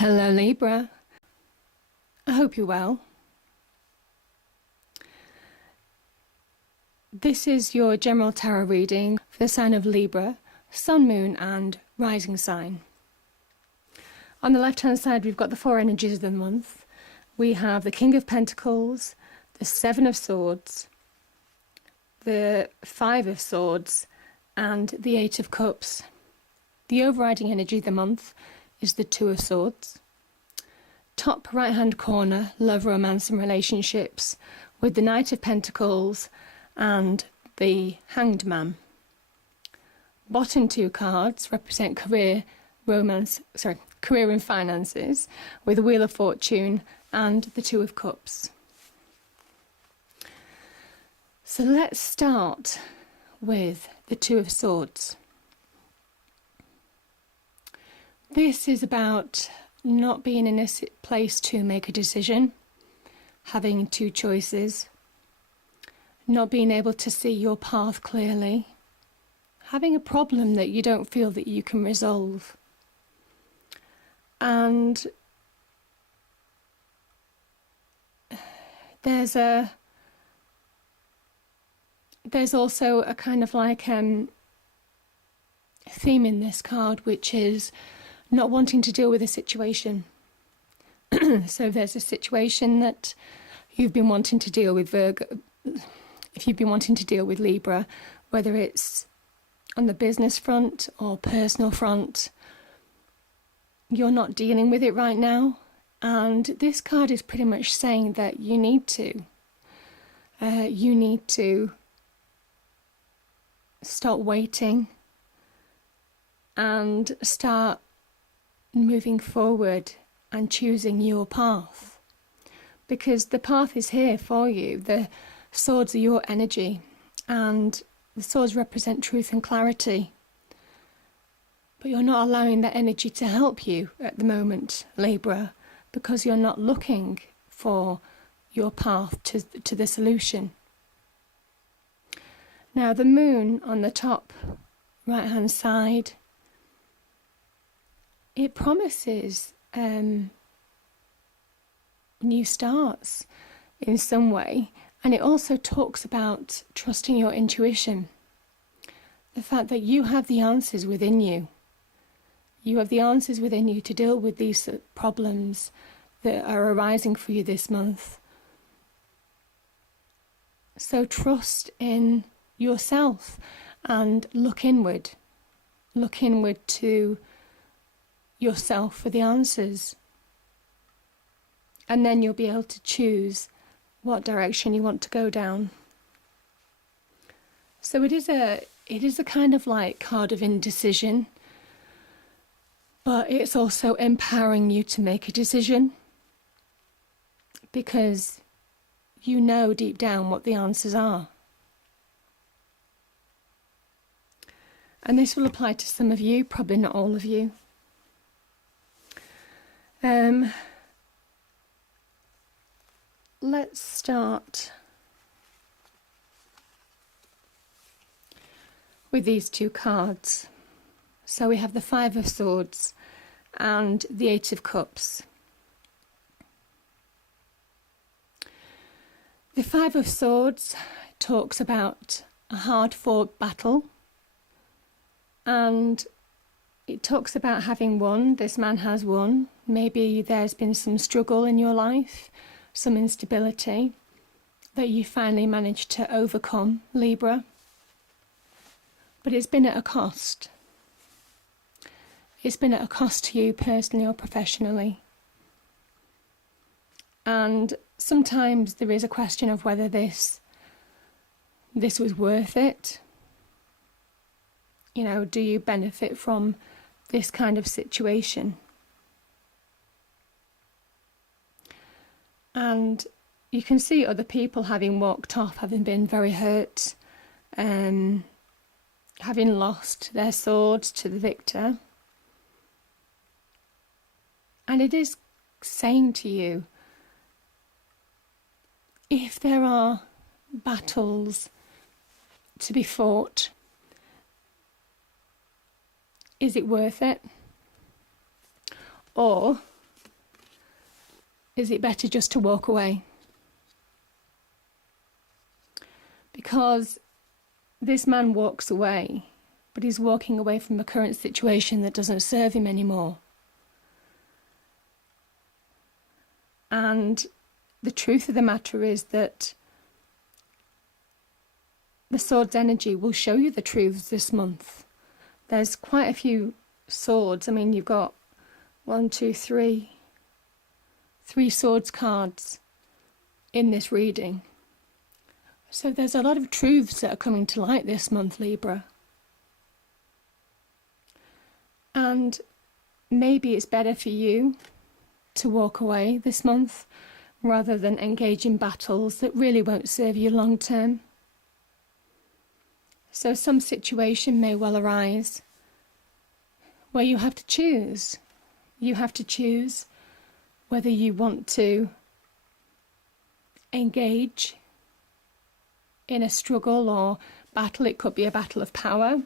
Hello Libra, I hope you're well. This is your general tarot reading for the sign of Libra, Sun, Moon and Rising sign. On the left hand side we've got the four energies of the month. We have the King of Pentacles, the Seven of Swords, the Five of Swords and the Eight of Cups. The overriding energy of the month is the Two of Swords. Top right hand corner, love, romance and relationships with the Knight of Pentacles and the Hanged Man. Bottom two cards represent career and finances with the Wheel of Fortune and the Two of Cups. So let's start with the Two of Swords. This is about not being in a place to make a decision, having two choices, not being able to see your path clearly, having a problem that you don't feel that you can resolve. And there's also a kind of like theme in this card, which is not wanting to deal with a situation. So there's a situation that you've been wanting to deal with, Virgo. If you've been wanting to deal with Libra, whether it's on the business front or personal front, you're not dealing with it right now. And this card is pretty much saying that you need to. You need to stop waiting and start moving forward and choosing your path, because the path is here for you. The swords are your energy and the swords represent truth and clarity, but you're not allowing that energy to help you at the moment, Libra, because you're not looking for your path to the solution. Now the moon on the top right hand side, it promises new starts in some way, and it also talks about trusting your intuition. The fact that you have the answers within you. You have the answers within you to deal with these problems that are arising for you this month. So trust in yourself and look inward. Look inward to yourself for the answers, and then you'll be able to choose what direction you want to go down. So it is a kind of like card of indecision, but it's also empowering you to make a decision, because you know deep down what the answers are. And this will apply to some of you, probably not all of you. Let's start with these two cards. So we have the Five of Swords and the Eight of Cups. The Five of Swords talks about a hard-fought battle, and it talks about having won. This man has won. Maybe there's been some struggle in your life, some instability that you finally managed to overcome, Libra. But it's been at a cost. It's been at a cost to you personally or professionally. And sometimes there is a question of whether this was worth it. You know, do you benefit from this kind of situation? And you can see other people having walked off, having been very hurt, having lost their swords to the victor. And it is saying to you, if there are battles to be fought, is it worth it? Or is it better just to walk away? Because this man walks away, but he's walking away from a current situation that doesn't serve him anymore. And the truth of the matter is that the Swords energy will show you the truths this month. There's quite a few swords. I mean, you've got 1, 2, 3 swords cards in this reading. So there's a lot of truths that are coming to light this month, Libra. And maybe it's better for you to walk away this month rather than engage in battles that really won't serve you long term. So some situation may well arise where you have to choose. You have to choose whether you want to engage in a struggle or battle. It could be a battle of power.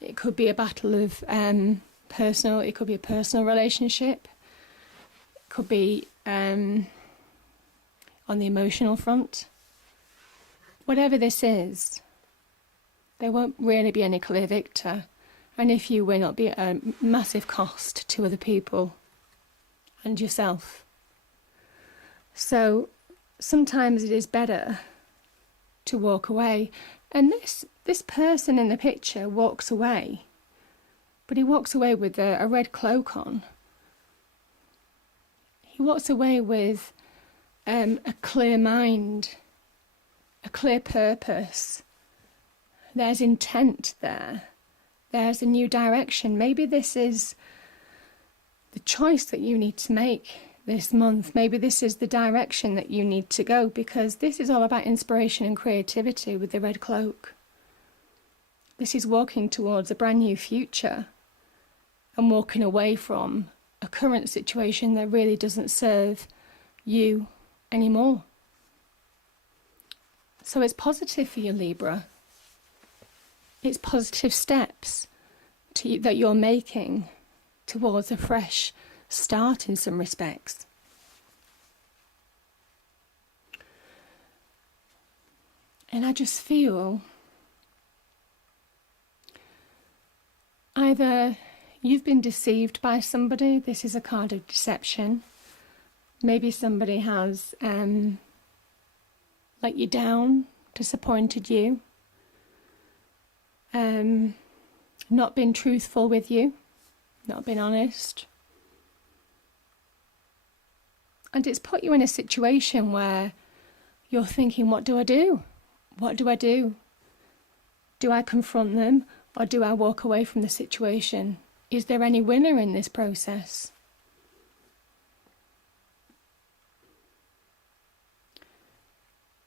It could be a battle of it could be a personal relationship. It could be on the emotional front. Whatever this is, there won't really be any clear victor. And if you win, it'll be a massive cost to other people and yourself. So sometimes it is better to walk away. And this person in the picture walks away, but he walks away with a red cloak on. He walks away with a clear mind, a clear purpose. There's intent there. There's a new direction. Maybe this is the choice that you need to make this month. Maybe this is the direction that you need to go, because this is all about inspiration and creativity with the red cloak. This is walking towards a brand new future and walking away from a current situation that really doesn't serve you anymore. So it's positive for you, Libra. It's positive steps that you're making towards a fresh start in some respects. And I just feel either you've been deceived by somebody. This is a card of deception. Maybe somebody has let you down, disappointed you, not been truthful with you, not been honest. And it's put you in a situation where you're thinking, what do I do? What do I do? Do I confront them or do I walk away from the situation? Is there any winner in this process?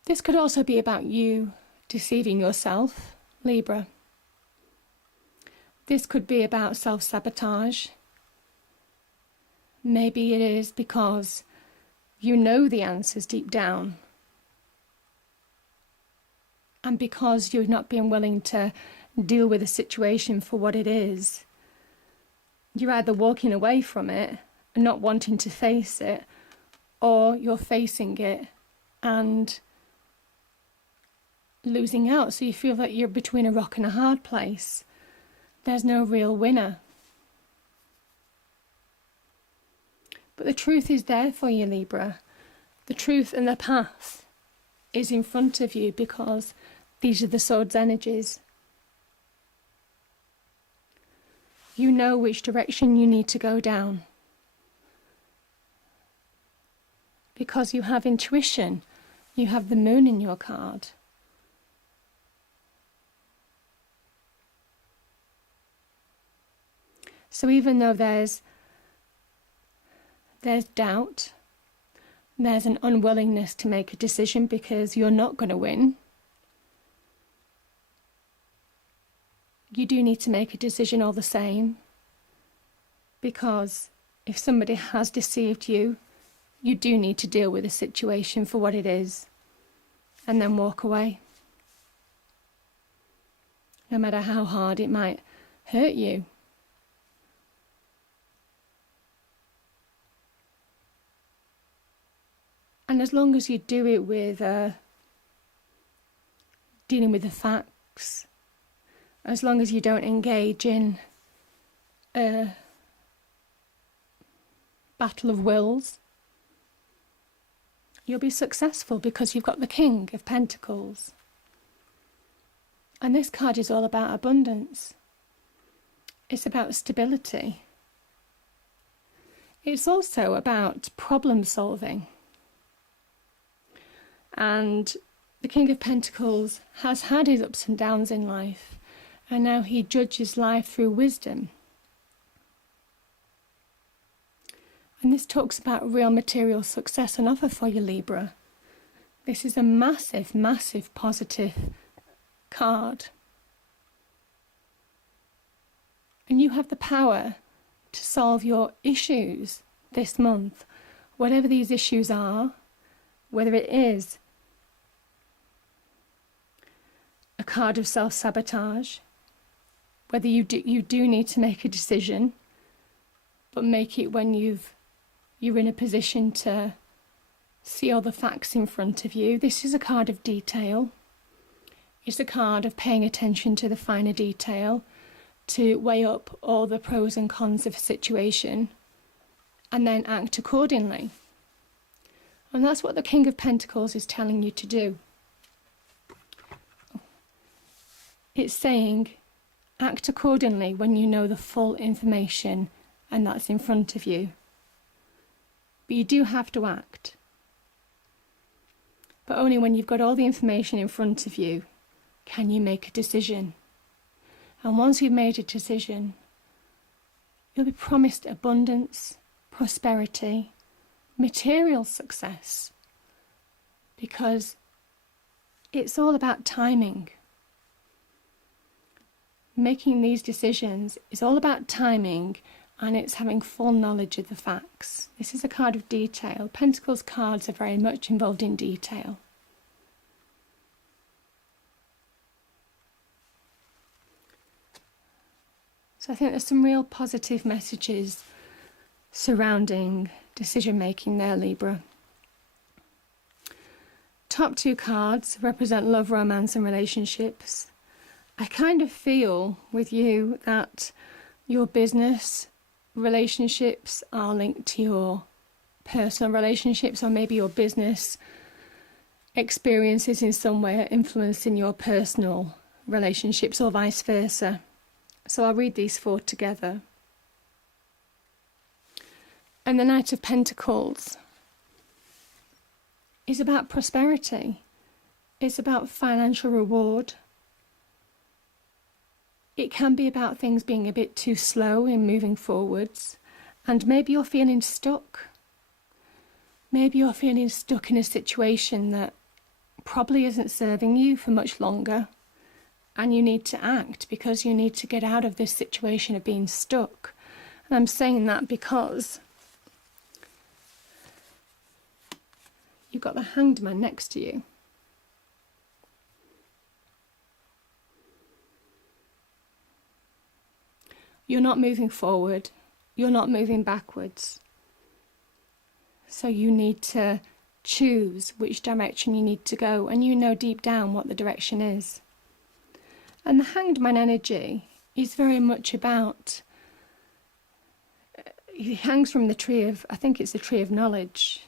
This could also be about you deceiving yourself, Libra. This could be about self-sabotage. Maybe it is because you know the answers deep down, and because you've not been willing to deal with the situation for what it is, you're either walking away from it and not wanting to face it, or you're facing it and losing out. So you feel that you're between a rock and a hard place. There's no real winner. But the truth is there for you, Libra. The truth and the path is in front of you, because these are the Swords energies. You know which direction you need to go down, because you have intuition. You have the Moon in your card. So even though there's doubt, there's an unwillingness to make a decision because you're not going to win, you do need to make a decision all the same, because if somebody has deceived you, you do need to deal with the situation for what it is and then walk away, no matter how hard it might hurt you. And as long as you do it with dealing with the facts, as long as you don't engage in a battle of wills, you'll be successful, because you've got the King of Pentacles. And this card is all about abundance. It's about stability. It's also about problem solving. And the King of Pentacles has had his ups and downs in life, and now he judges life through wisdom. And this talks about real material success on offer for you, Libra. This is a massive, massive positive card. And you have the power to solve your issues this month, whatever these issues are, whether it is a card of self-sabotage, whether you do need to make a decision, but make it when you're in a position to see all the facts in front of you. This is a card of detail. It's a card of paying attention to the finer detail, to weigh up all the pros and cons of a situation, and then act accordingly. And that's what the King of Pentacles is telling you to do. It's saying, act accordingly when you know the full information and that's in front of you. But you do have to act. But only when you've got all the information in front of you can you make a decision. And once you've made a decision, you'll be promised abundance, prosperity, material success. Because it's all about timing. Making these decisions is all about timing, and it's having full knowledge of the facts. This is a card of detail. Pentacles cards are very much involved in detail. So I think there's some real positive messages surrounding decision making there, Libra. Top two cards represent love, romance and relationships. I kind of feel with you that your business relationships are linked to your personal relationships, or maybe your business experiences in some way are influencing your personal relationships, or vice versa. So I'll read these four together. And the Knight of Pentacles is about prosperity. It's about financial reward. It can be about things being a bit too slow in moving forwards. And maybe you're feeling stuck. Maybe you're feeling stuck in a situation that probably isn't serving you for much longer. And you need to act because you need to get out of this situation of being stuck. And I'm saying that because you've got the Hanged Man next to you. You're not moving forward. You're not moving backwards. So you need to choose which direction you need to go. And you know deep down what the direction is. And the Hanged Man energy is very much about, he hangs from the tree of, I think it's the tree of knowledge,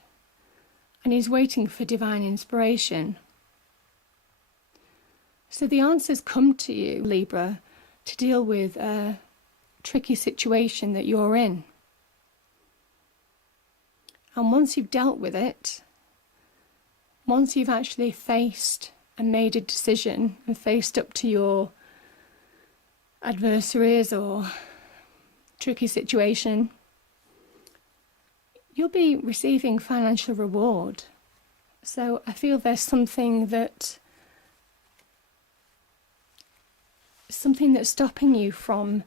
and he's waiting for divine inspiration. So the answers come to you, Libra, to deal with a tricky situation that you're in. And once you've dealt with it, once you've actually faced and made a decision and faced up to your adversaries or tricky situation, you'll be receiving financial reward. So I feel there's something that's stopping you from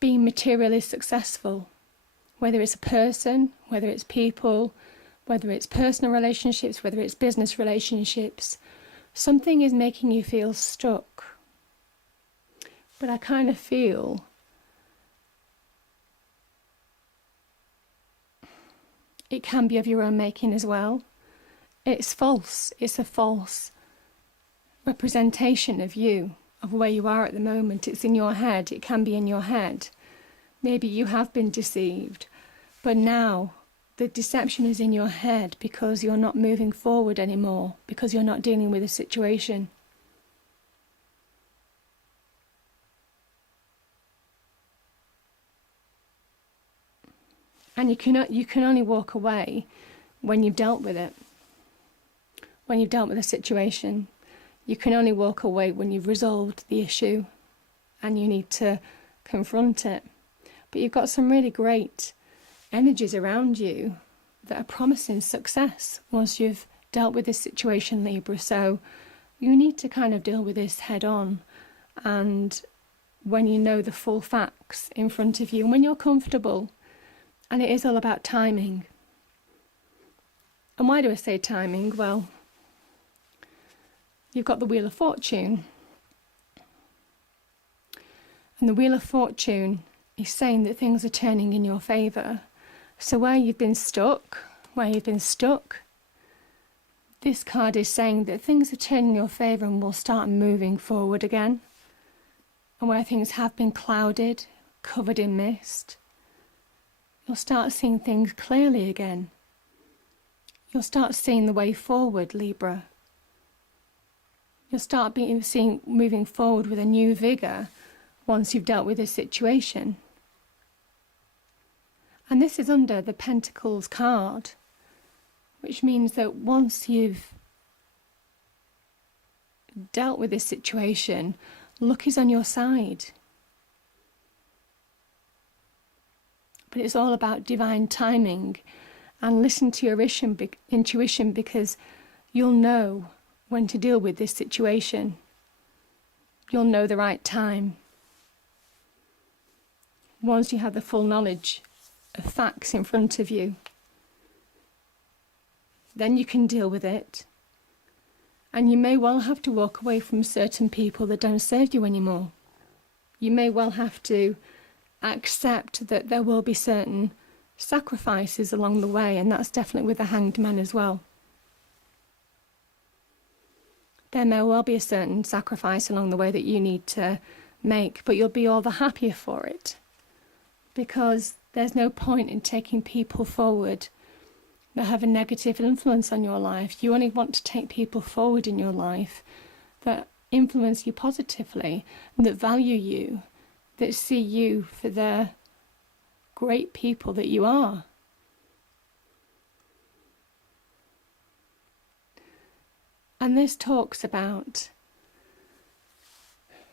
being materially successful, whether it's a person, whether it's people, whether it's personal relationships, whether it's business relationships. Something is making you feel stuck. But I kind of feel it can be of your own making as well. it's false. It's a false representation of you, of where you are at the moment. It's in your head. It can be in your head. Maybe you have been deceived, but now the deception is in your head because you're not moving forward anymore, because you're not dealing with a situation. And you can only walk away when you've dealt with it. When you've dealt with a situation, you can only walk away when you've resolved the issue and you need to confront it. But you've got some really great energies around you that are promising success once you've dealt with this situation, Libra. So you need to kind of deal with this head on, and when you know the full facts in front of you and when you're comfortable. And it is all about timing. And why do I say timing? Well, you've got the Wheel of Fortune. And the Wheel of Fortune is saying that things are turning in your favour. So where you've been stuck, this card is saying that things are turning in your favour and will start moving forward again. And where things have been clouded, covered in mist, you'll start seeing things clearly again. You'll start seeing the way forward, Libra. You'll start moving forward with a new vigour once you've dealt with this situation. And this is under the Pentacles card, which means that once you've dealt with this situation, luck is on your side. But it's all about divine timing, and listen to your intuition, because you'll know when to deal with this situation. You'll know the right time. Once you have the full knowledge of facts in front of you, then you can deal with it. And you may well have to walk away from certain people that don't serve you anymore. You may well have to accept that there will be certain sacrifices along the way, and that's definitely with the Hanged Man as well. There may well be a certain sacrifice along the way that you need to make, but you'll be all the happier for it, because there's no point in taking people forward that have a negative influence on your life. You only want to take people forward in your life that influence you positively, and that value you, that see you for the great people that you are. And this talks about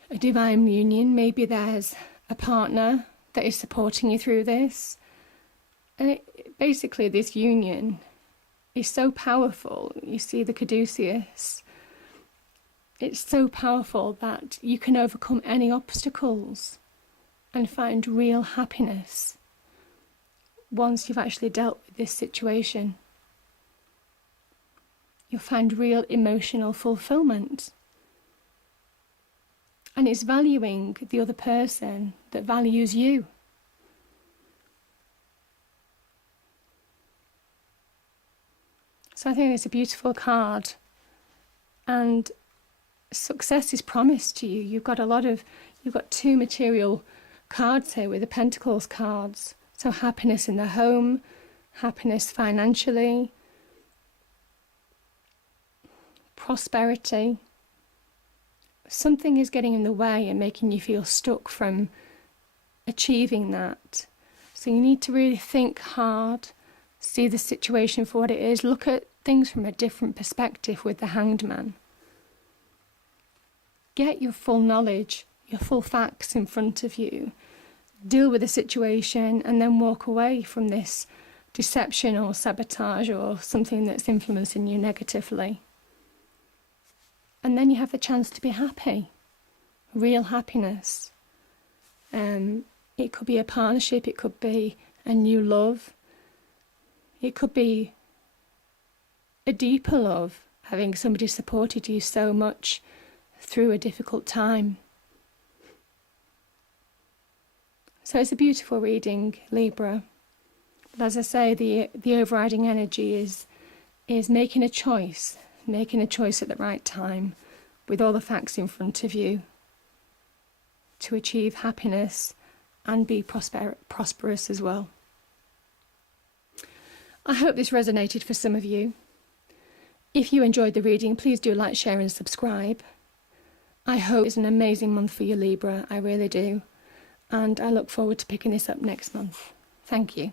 a divine union. Maybe there's a partner that is supporting you through this. And basically this union is so powerful. You see the caduceus. It's so powerful that you can overcome any obstacles and find real happiness once you've actually dealt with this situation. You'll find real emotional fulfillment. And it's valuing the other person that values you. So I think it's a beautiful card. And success is promised to you. You've got two material cards here with the Pentacles cards. So happiness in the home, happiness financially, prosperity. Something is getting in the way and making you feel stuck from achieving that. So you need to really think hard, see the situation for what it is, look at things from a different perspective with the Hanged Man. Get your full knowledge, your full facts in front of you. Deal with the situation and then walk away from this deception or sabotage or something that's influencing you negatively. And then you have the chance to be happy, real happiness. It could be a partnership, it could be a new love, it could be a deeper love, having somebody supported you so much through a difficult time. So it's a beautiful reading, Libra. But as I say, the overriding energy is is making a choice at the right time with all the facts in front of you to achieve happiness and be prosperous as well. I hope this resonated for some of you. If you enjoyed the reading, please do like, share and subscribe. I hope it's an amazing month for you, Libra. I really do. And I look forward to picking this up next month. Thank you.